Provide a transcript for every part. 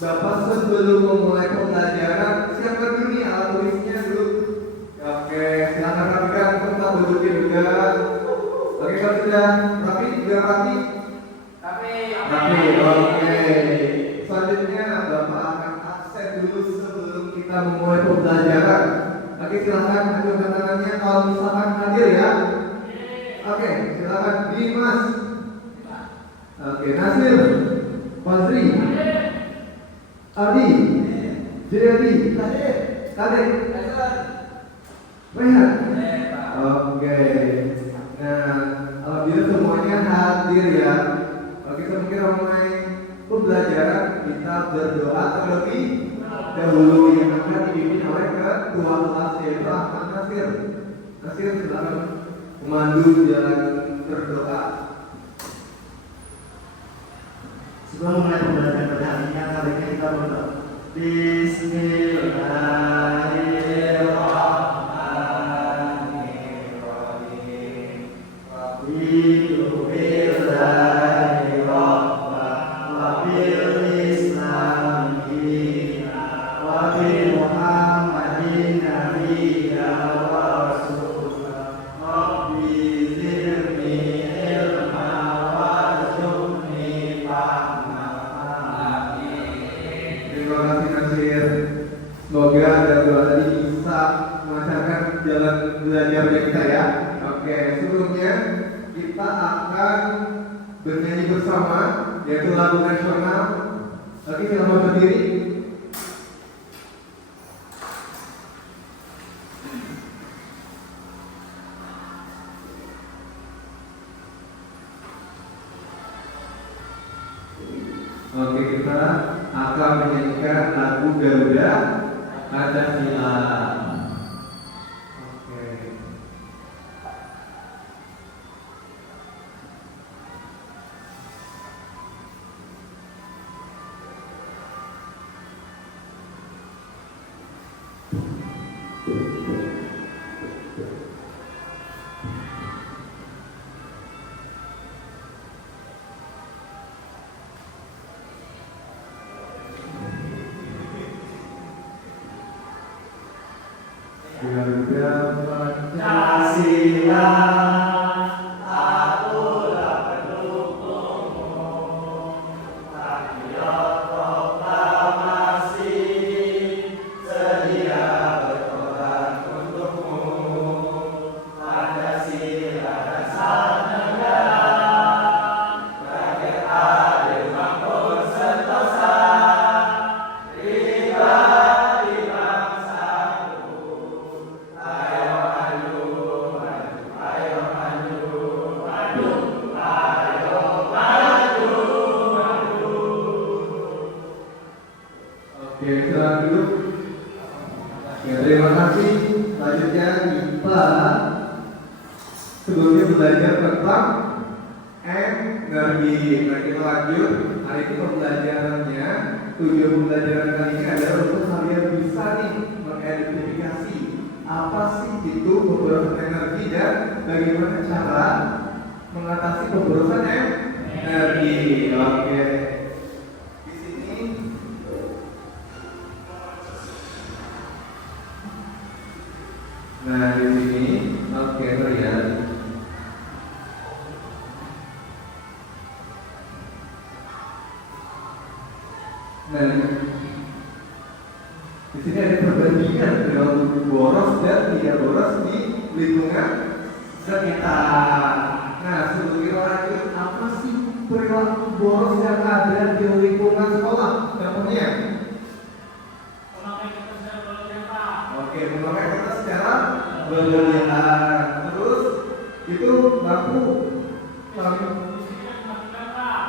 Bapak sebelum memulai pembelajaran siapkan dulu nih alat tulisnya dulu. Oke, silakan rapikan tempat duduknya juga. Oke, kalau sudah rapi, juga rapi. Rapi, oke. Selanjutnya Bapak akan absen dulu sebelum kita memulai pembelajaran. Oke, silakan ajukan tangannya kalau misalkan hadir ya. Oke, silakan Dimas. Oke, Nasir, Fadri, Adi, Jayadi, Kadek, Rehan. Oke. Nah, alhamdulillah semuanya hadir ya. Oke, kita mulai pembelajaran. Kita berdoa terlebih dahulu yang akan dipimpin oleh ketua kelas yaitu Ahmad Nasir. Nasir, silakan memandu jalan berdoa. Sebelum mulai pembelajaran pada hari ini, kali ini kita berdoa. Bismillahirrahmanirrahim. Rabbiku billahi rabba wa bil Islam dina wa bi Muhammadin nabiyya wa rasulah. Rabbi zidni ilma warzuqni fahma. Terima kasih Nasir. Semoga doa tadi bisa melancarkan jalan belajarnya kita ya. Oke, sebelumnya kita akan bernyanyi bersama yaitu lagu nasional. Oke, silakan berdiri. Oke, kita akan menyanyikan lagu Garuda Pancasila. Oke. Garuda Pancasila, akulah pendukungmu. Patriot proklamasi, sedia berkorban untukmu. Pancasila dasar negara, rakyat adil makmur sentosa. Oke, silakan duduk. Ya, terima kasih. Selanjutnya kita sebelumnya belajar tentang energi. Nah, kita lanjut. Hari ini pembelajarannya, tujuan pembelajaran kali ini adalah untuk kalian bisa nih mengidentifikasi apa sih itu pemborosan energi dan bagaimana cara mengatasi pemborosan energi. Oke. Nah, di sini, oke, terlihat. Nah, di sini ada perbandingan dengan boros dan tidak boros di lingkungan sekitar. Nah, sebelum kita lanjut, apa sih perilaku boros yang ada di lingkungan sekolah? Contohnya? Oke, memakai kertas secara berlebihan. Terus itu lampu.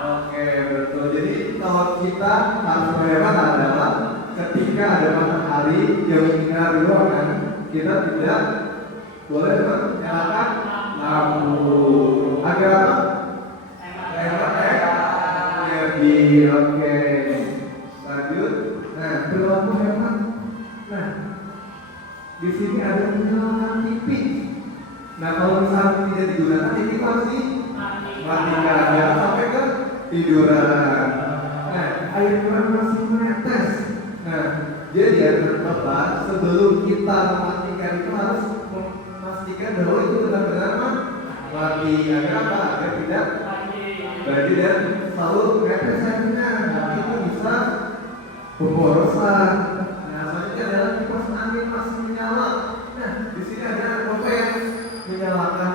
Oke, betul. Jadi kalau kita harus menghemat adalah ketika ada matahari yang bersinar di ruangan, kita tidak boleh menyalakan lampu. Agar apa? Hemat energi. Oke. Lanjut. Nah, perilaku hemat. Nah, di sini ada menyalakan TV. Nah, kalau misalnya tidak digunakan, TV harus dimatikan biar sampai ke tiduran. Nah, air kurang masih menetes. Jadi ya teman-teman, sebelum kita mematikan itu harus memastikan bahwa itu benar-benar mati. Agar apa? Agar tidak bagi dan selalu representasinya. Nanti itu bisa pemborosan. Nah, selanjutnya adalah kipas angin masih menyala. Nah, di sini ada apa yang menyalakan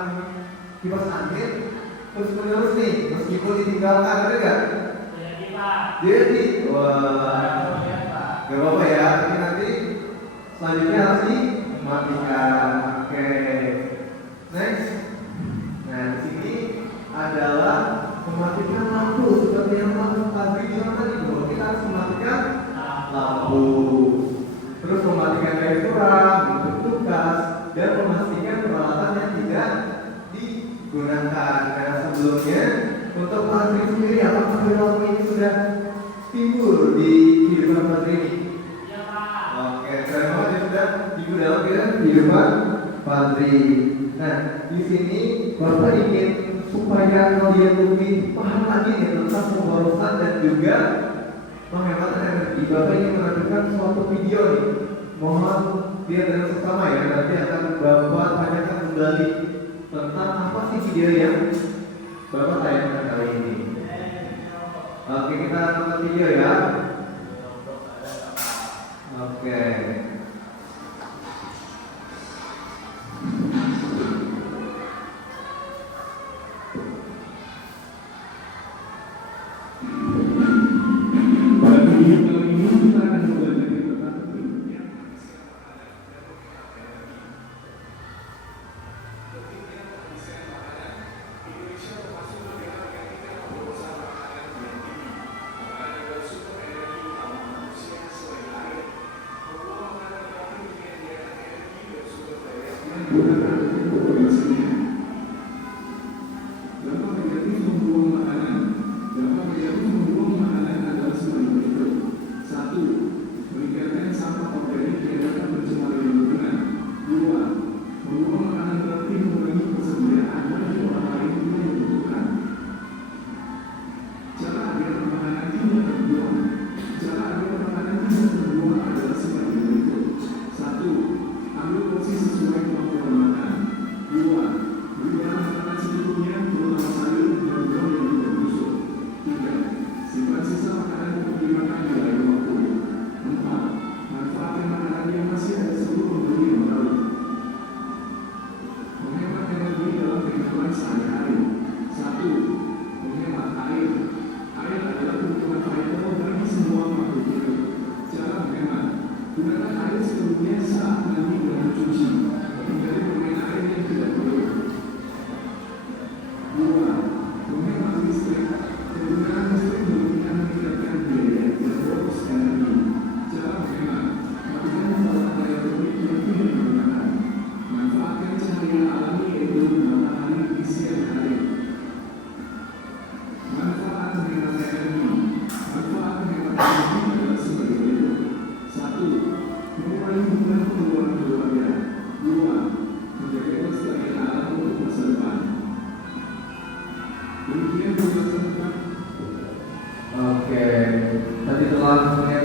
kipas angin terus menerus nih, meskipun ditinggalkan, ada nggak? Jadi, wah, nggak apa-apa ya. Tapi nanti selanjutnya harus dimatikan. Oke, next. Nah, di sini adalah mematikan lampu seperti yang tadi bilang tadi bahwa kita harus mematikan lampu, terus mematikan restoran, bentuk tugas, dan memastikan peralatan yang tidak digunakan. Nah, sebelumnya untuk Patri sendiri, apakah perilaku ini sudah timbul di kehidupan Patri ini? Ya, Pak. Oke, keren banget ya, sudah timbul dalam kehidupan Patri. Nah, di sini Bapak ingin supaya kalian lebih paham lagi nih tentang pemborosan dan juga menghemat energi. Bapak ingin menunjukkan suatu video nih. Mohon lihat dengan seksama ya. Nanti akan Bapak tanyakan kembali tentang apa sih video yang Bapak tayangkan kali ini. Oke, kita nonton video ya. Oke.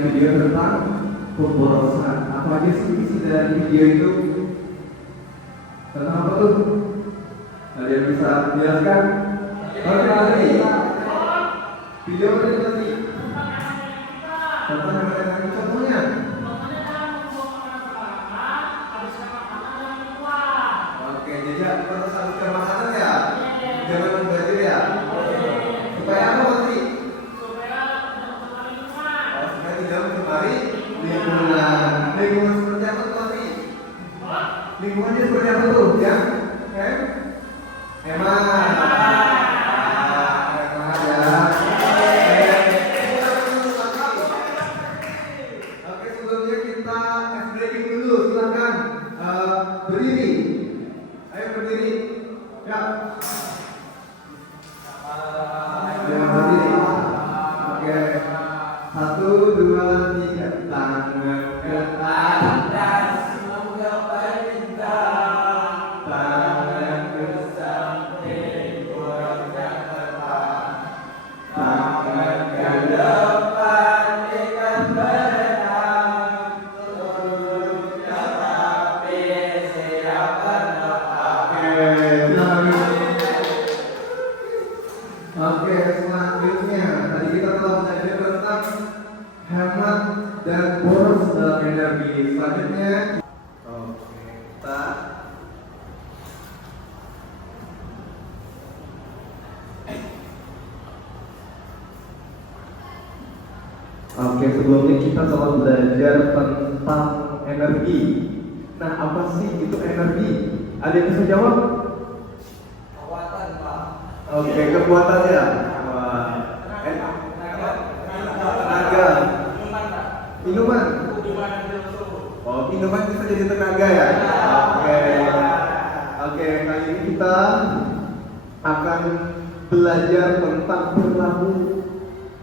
Video tentang pemborosan. Apa aja sih isi dari video itu? Tentang apa tuh? Ada yang bisa jelaskan? Oke, lagi. Video apa tadi? Tentang apa contohnya? Oke, jadi harus habiskan makanan ya? Jangan membazir ya? Supaya apa tadi? Lingkungan seperti apa tuh tadi? Lingkungannya seperti apa tuh? Ya? Hemat ya. Oke, sebelumnya kita ice breaking dulu. Silakan berdiri. Ayo berdiri. Ya. Jangan berdiri. Oke. 1, 2, 3. Tangan ke atas, semoga berindah. Tangan ke samping, buatnya tepat. Tangan ke depan, ikan berenang. Oke, selanjutnya tadi kita telah belajar tentang hemat dan boros dalam energi. Selanjutnya, oke, kita Oke, sebelumnya kita telah belajar tentang energi. Nah, apa sih itu energi? Ada yang bisa jawab? Kekuatan, Pak. Oke, kekuatannya. Wah. Tenaga. Minuman, Pak. Minuman. Minuman itu. Oh, minuman bisa jadi tenaga ya? Oke. Oke, kali ini kita akan belajar tentang perilaku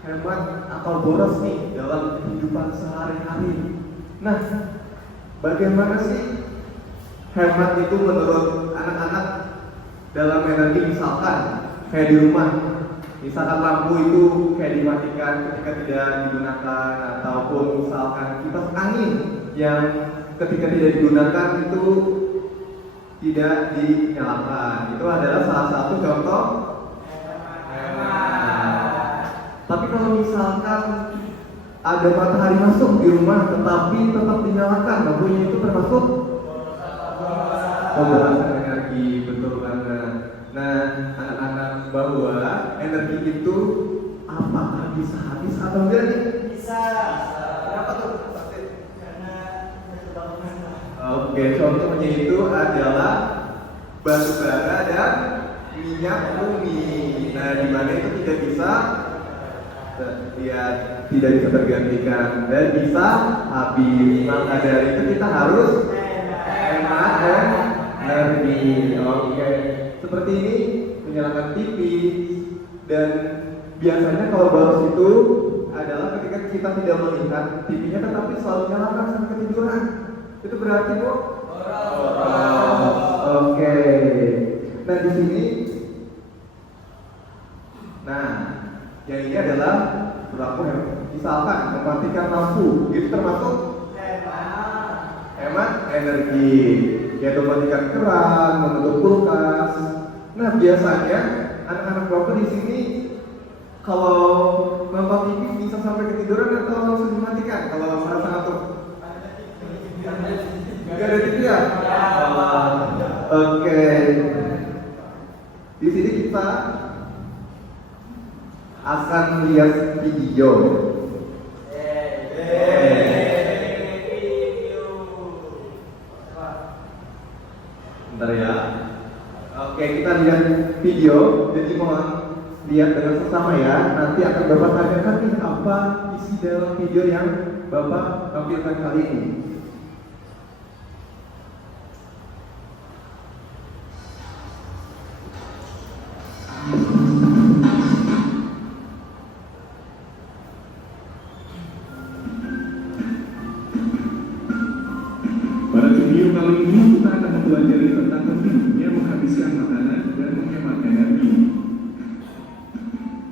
hemat atau boros nih dalam kehidupan sehari-hari. Nah, bagaimana sih hemat itu menurut anak-anak dalam energi? Misalkan kayak di rumah, misalkan lampu itu kayak dimatikan ketika tidak digunakan, ataupun misalkan kipas angin yang ketika tidak digunakan itu tidak dinyalakan. Itu adalah salah satu contoh hemat. Tapi kalau misalkan ada matahari masuk di rumah tetapi tetap dinyalakan, lampunya itu termasuk pemborosan energi, betul banget. Nah, anak-anak bahwa energi itu apakah bisa habis atau enggak nih? Bisa. Kenapa tuh? Karena kebangunan, Pak. Oke, contohnya itu adalah batu bara dan minyak bumi. Nah, di mana itu tidak bisa tidak bisa tergantikan dan bisa habis. Maka dari itu kita harus hemat dan energi. Oke, seperti ini menyalakan TV, dan biasanya kalau boros itu adalah ketika kita tidak melihat TV-nya tetapi selalu nyalakan sampai ketiduran. Itu berarti Bu? Boros. Oke. Nah, di sini yang ini adalah perilaku hemat. Misalkan mematikan lampu, itu termasuk hemat energi. Yaitu mematikan keran, menutup kulkas. Nah, biasanya anak-anak bapak di sini kalau nonton TV bisa sampai ketiduran atau langsung dimatikan kalau merasa ngantuk? Gak ada TV ya? Oke. Di sini kita akan lihat video. Bentar ya. Oke, kita lihat video. Jadi mohon lihat dengan sesama ya. Nanti akan Bapak tanyakan nih apa isi dalam video yang Bapak tampilkan kali ini. Pada video kali ini kita akan mempelajari tentang pentingnya menghabiskan makanan dan menghemat energi.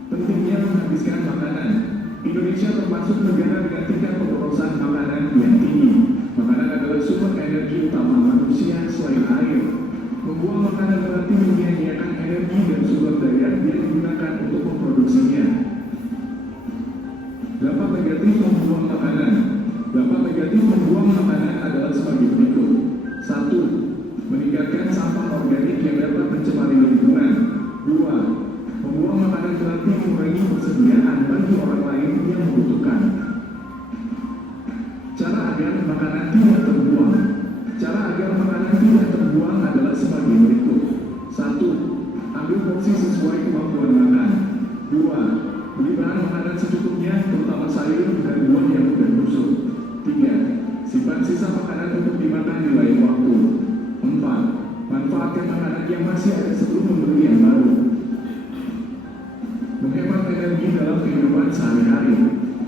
Pentingnya menghabiskan makanan. Indonesia termasuk negara dengan tingkat pemborosan makanan yang tinggi. Makanan adalah sumber energi utama manusia selain air. Membuang makanan berarti menyia-nyiakan energi dan sumber daya yang digunakan untuk memproduksinya. Dampak negatif membuang makanan. Dampak negatif membuang makanan adalah sebagai berikut. 1. Meningkatkan sampah organik yang dapat mencemari lingkungan. 2. Membuang makanan berarti mengurangi persediaan bagi orang lain yang membutuhkan. Cara agar makanan tidak terbuang. Cara agar makanan tidak terbuang adalah sebagai berikut. 1. Ambil porsi sesuai kemampuan makan. 2. Beli bahan makanan secukupnya, terutama sayur dan buah yang mudah busuk. 3. Simpan sisa makanan untuk dimakan di lain waktu. 4. Manfaatkan makanan yang masih ada sebelum membeli yang baru. Menghemat energi dalam kehidupan sehari-hari.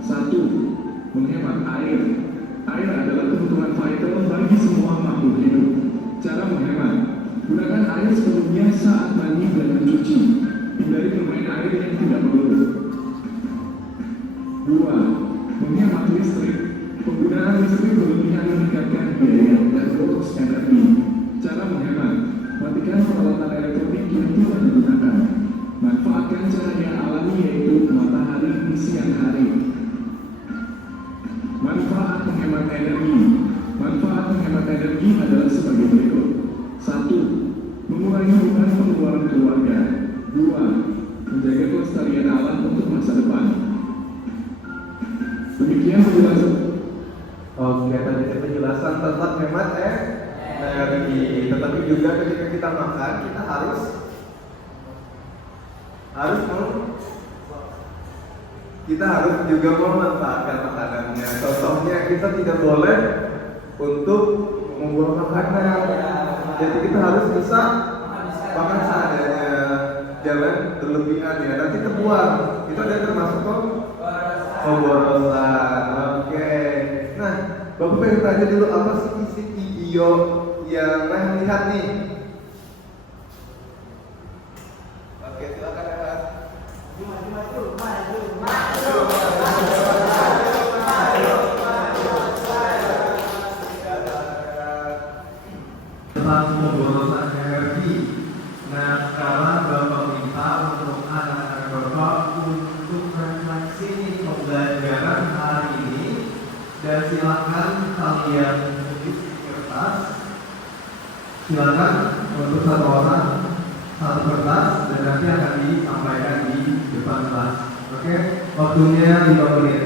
1. Menghemat air. Air adalah kebutuhan vital bagi semua makhluk hidup. Cara menghemat: gunakan air sepenuhnya saat mandi dan mencuci. Hindari bermain air yang tidak perlu. 2. Menghemat listrik. Penggunaan listrik berlebihan meningkatkan biaya dan boros energi. Cara menghemat: matikan peralatan elektronik yang tidak digunakan. manfaatkan cahaya alami yaitu matahari di siang hari. Manfaat menghemat energi. Manfaat menghemat energi adalah sebagai berikut. 1. Mengurangi beban pengeluaran keluarga. 2. Menjaga kelestarian alam untuk masa depan. Demikian penjelasan. Oke, tadi penjelasan tentang hemat energi. Tetapi juga ketika kita makan, kita harus juga memanfaatkan makanannya. Contohnya kita tidak boleh untuk membuang makanan. Jadi kita harus bisa makan seadanya, jangan berlebihan ya. Nanti terbuang. Itu ada termasuk pemborosan. Oke. Nah, Bapak pengen tanya dulu apa sih isi video yang lihat nih? Oke, silakan ya. Tentang pemborosan energi. Nah, sekarang Bapak minta untuk anak-anak Bapak untuk refleksi nih pembelajaran hari ini, dan silakan kalian tulis di kertas. Silakan untuk satu orang satu kertas dan nanti akan disampaikan di depan kelas. Oke, waktunya 5 menit.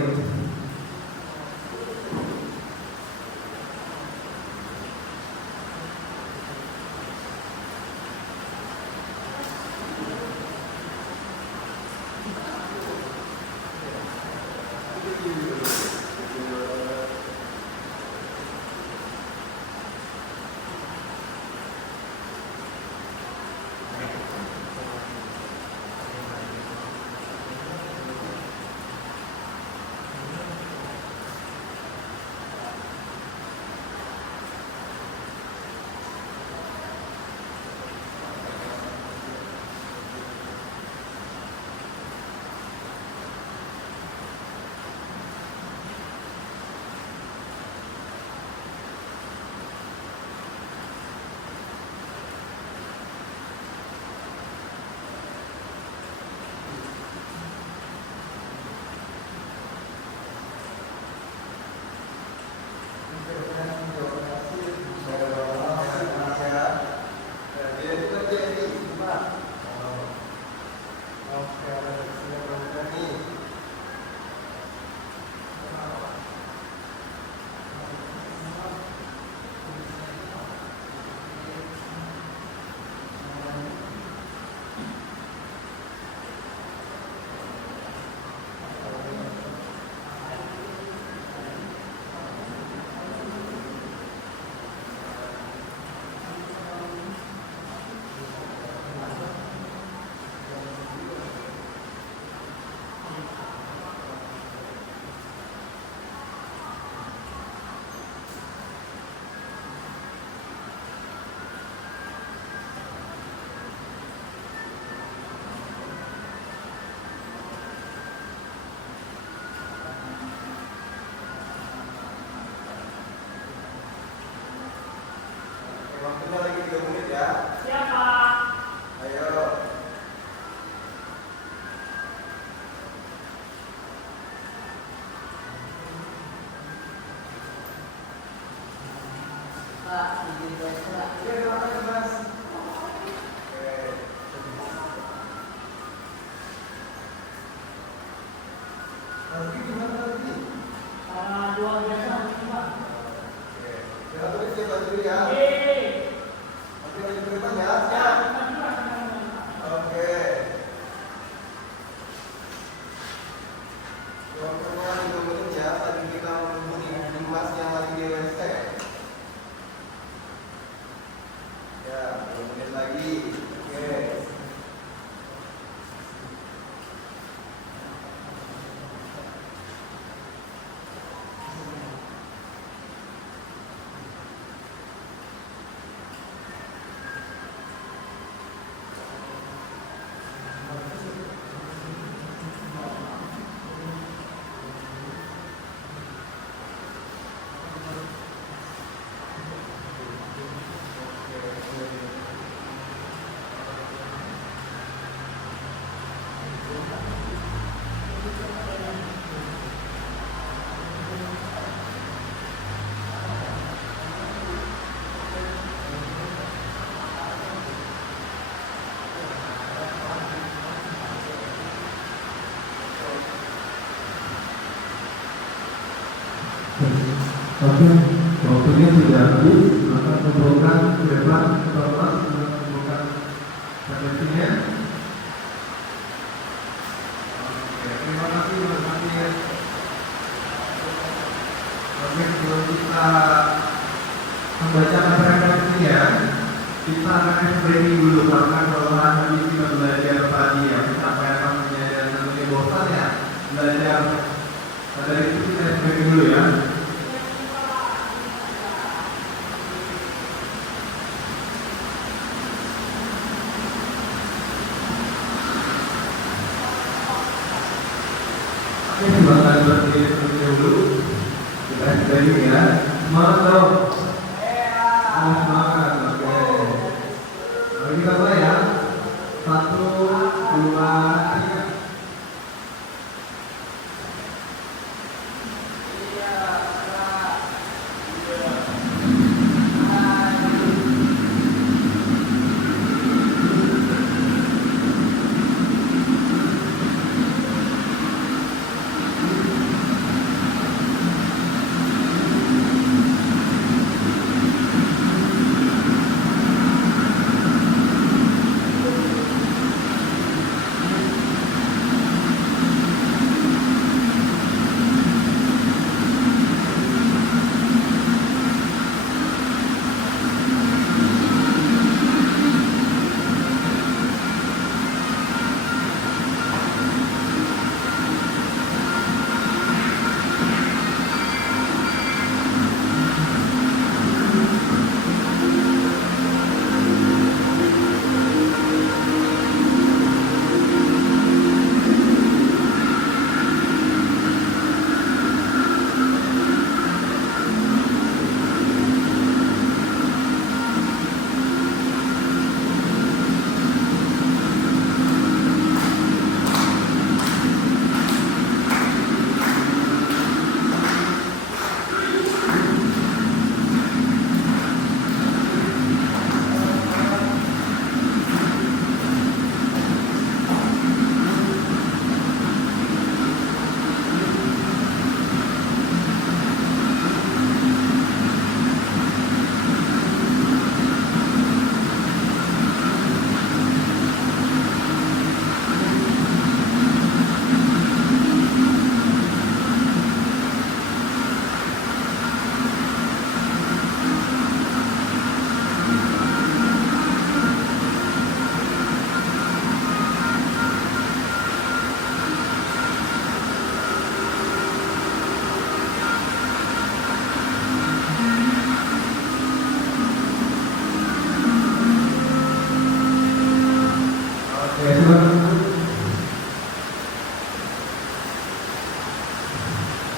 Waktunya lagi 3 menit ya. Siapa? Ayo. Pak, izin Pak. Iya, silakan Mas. Oke. Nanti gimana nanti? 2 biasa Pak. Oke. Kita tulis ya tadi ya. Oke, lagi beriman ya. Siap. Oke. Waktunya 5 menit ya. Tadi kita menghubungi Mas yang lagi di WC. Ya, 2 menit lagi. Oke. Oke, waktunya sudah habis, maka kumpulkan ke depan kelas untuk kumpulkan presensinya. Oke, terima kasih Mas Martin. Oke, sebelum kita membacakan presensinya, kita akan explaining dulu karena kalau habis kita belajar tadi ya, sampai akan menjadi tentunya bosan ya belajar. Dari itu kita explaining dulu ya. Oke, silakan berdiri terlebih dahulu. Kita explaining ya. Semangat dong. Semangat, oke. Mari kita mulai ya. 1, 2, 3.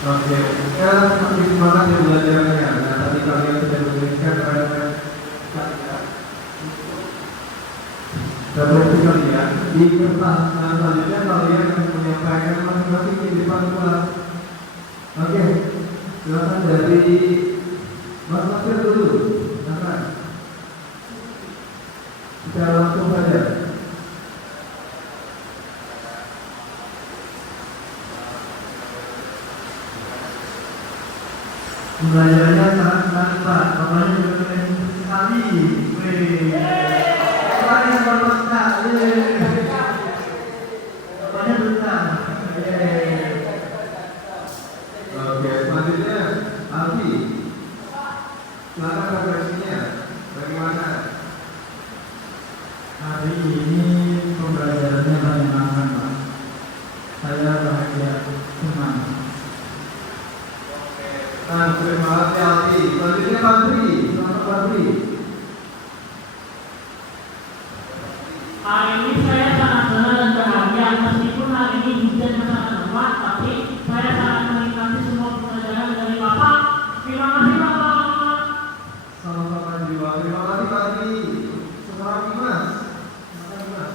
Oke, ya semakin semangat ya belajarnya. Nah, tadi kalian sudah memberikan refleksi kali ya. Di kertas selanjutnya kalian akan menyampaikan masing-masing di depan kelas. Oke, silakan dari Mas Nasir dulu. Silakan. Kita langsung saja. Pembelajarannya sangat menarik Pak, bapaknya juga keren sekali. Bapaknya berbentak, bapaknya bentak. Oke, selanjutnya Alfi. Silakan refleksinya. Bagaimana? Hari ini pembelajarannya menyenangkan Pak. Saya bahagia, senang. Nah, terima kasih Alfi. Selanjutnya Fadri. Selamat Fadri. Hari ini saya sangat senang dan bahagia meskipun hari ini hujan yang sangat lebat, tapi saya sangat menikmati semua pelajaran dari Bapak. Terima kasih Bapak. Sama-sama jiwa. Terima kasih Fadri. Semangat Mas. Semangat Mas.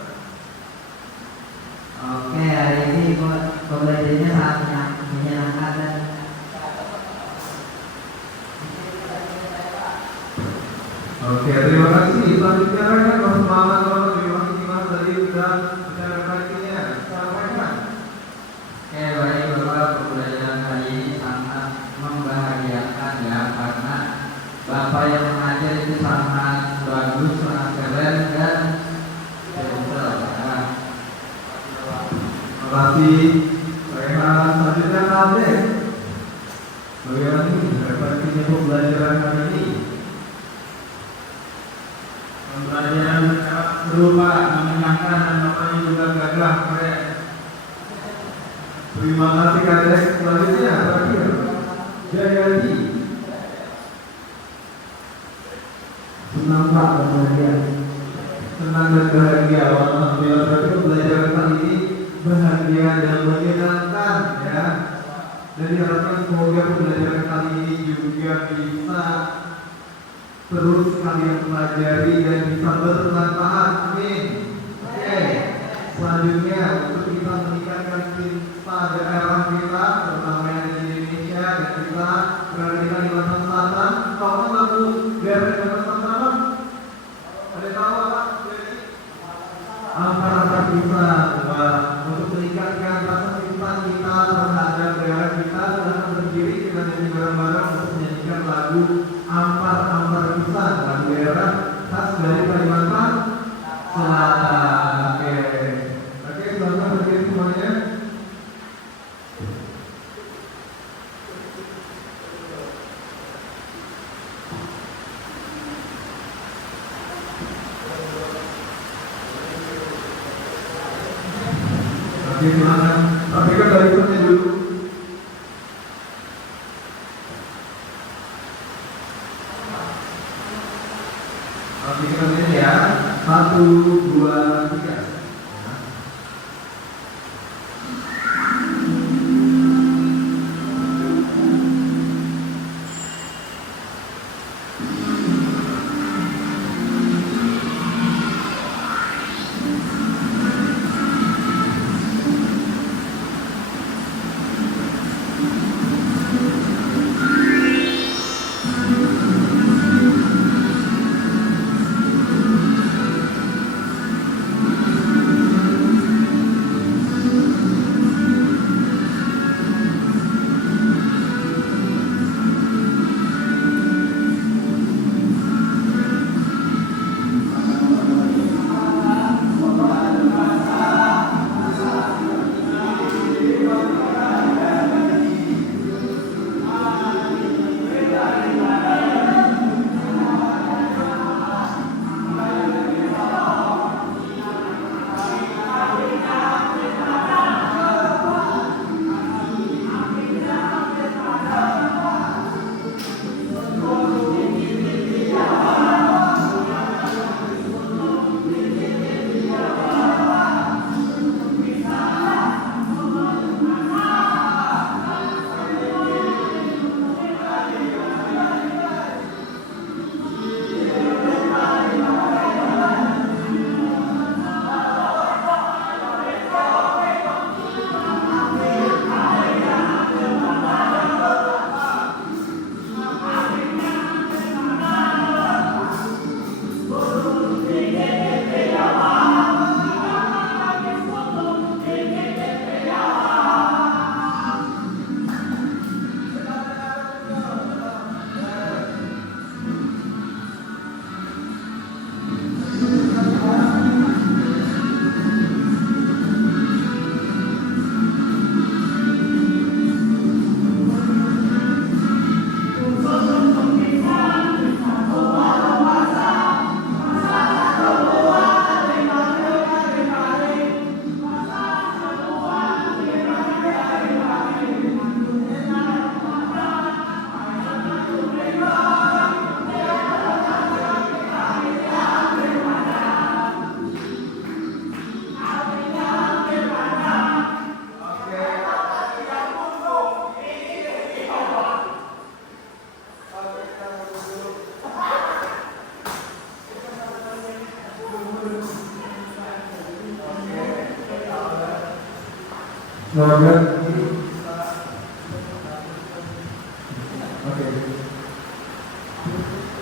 Oke, hari ini pembelajarannya sangat menyenangkan dan Oke, terima kasih. Selanjutnya rekan semangat kalau terima kasih Mas tadi sudah bisa refleksinya. Sampaikan. baik Bapak, pembelajaran hari ini sangat membahagiakan ya. kasih. Selanjutnya Kalde. Bagaimana nih referensinya pembelajaran hari ini? Pembelajaran seru Pak, menyenangkan dan bapaknya juga gagah, keren. Terima kasih Kades. Selanjutnya terakhir Jayadi. Senang Pak, bahagia. Senang dan bahagia. Alhamdulillah, berarti pembelajaran kali ini bahagia dan menyenangkan ya. Dan diharapkan semoga pembelajaran kali ini juga bisa terus kalian pelajari dan bisa bermanfaat. Amin. Oke. Selanjutnya untuk kita meningkatkan cinta daerah kita, terutama yang di Indonesia dan kita berada di Kalimantan Selatan. Tahu lagu daerah Kalimantan Selatan? Ada tahu apa? Ampar kita untuk meningkatkan rasa cinta kita terhadap daerah kita, silahkan berdiri kita nyanyi bareng-bareng untuk menyanyikan lagu Ampar Kita, lagu daerah khas dari Kalimantan Selatan. Oke, silahkan berdiri semuanya. Oke, silakan. Rapikan dari perutnya dulu. Rapikan ini ya. 1, 2, 3.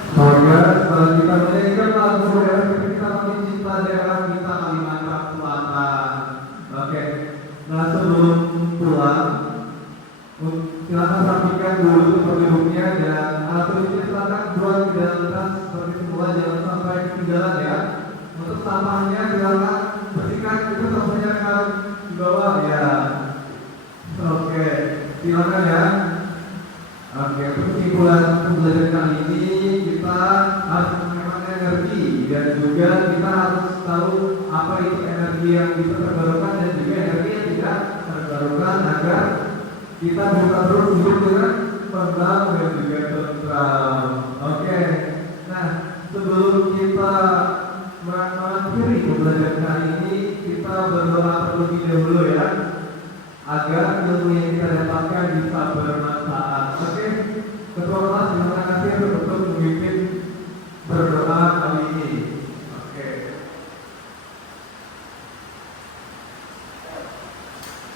Semoga setelah kita menyanyikan lagu daerah kita makin cinta daerah kita Kalimantan Selatan. Oke, nah sebelum pulang, silakan rapikan dulu penduduknya dan alat tulisnya silakan buat di dalam tas seperti semula, jangan sampai ketinggalan ya. Untuk sampahnya silakan bersihkan, itu sampahnya akan di bawah ya. silakan ya. Oke, kesimpulan pembelajaran kali ini kita harus mengemas energi dan juga kita harus tahu apa itu energi yang bisa terbarukan dan juga energi yang tidak terbarukan agar kita bisa terus hidup dengan tenang dan juga tentram. Oke, nah sebelum kita mengakhiri pembelajaran kali ini, kita berdoa terlebih dahulu ya, agar ilmu yang kita dapatkan bisa bermanfaat. Oke, ketua kelas terima kasih untuk memimpin berdoa kali ini. Oke.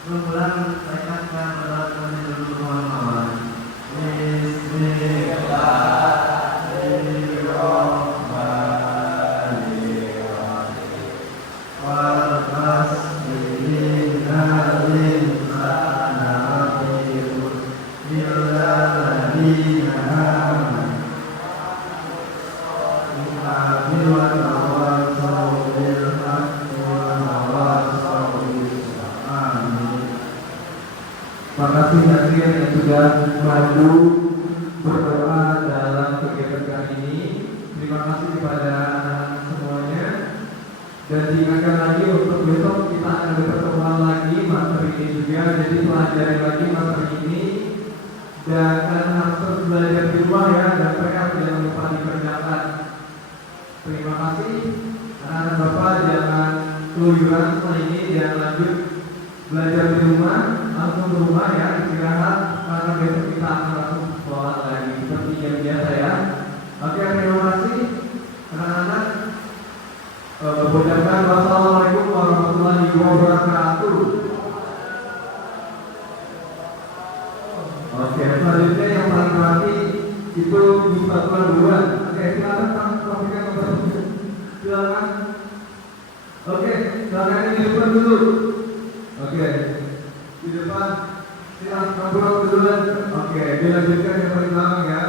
Mengulang mereka akan berdoa dulu mohon. Terima kasih hadirin yang sudah maju berdoa dalam kegiatan kali ini. Terima kasih kepada anak-anak semuanya. Dan diingatkan lagi untuk besok kita akan ada pertemuan lagi materi ini juga. Jadi pelajari lagi materi ini. Dan kalian harus terus belajar di rumah ya. Dan PR jangan lupa dikerjakan. Terima kasih. Anak-anak Bapak jangan keluyuran setelah ini. Jangan lanjut belajar di rumah, langsung ke rumah ya, istirahat karena besok kita akan langsung sekolah lagi seperti yang biasa ya. Oke, terima kasih anak-anak. Ucapkan wassalamualaikum warahmatullahi wabarakatuh. Oke, selanjutnya yang paling mati itu bisa duluan. Oke, silakan tampilkan nomor silakan. Oke, silakan ini di depan dulu. Oke, di depan silakan ngobrol duluan. Oke, dilanjutkan yang paling belakang ya.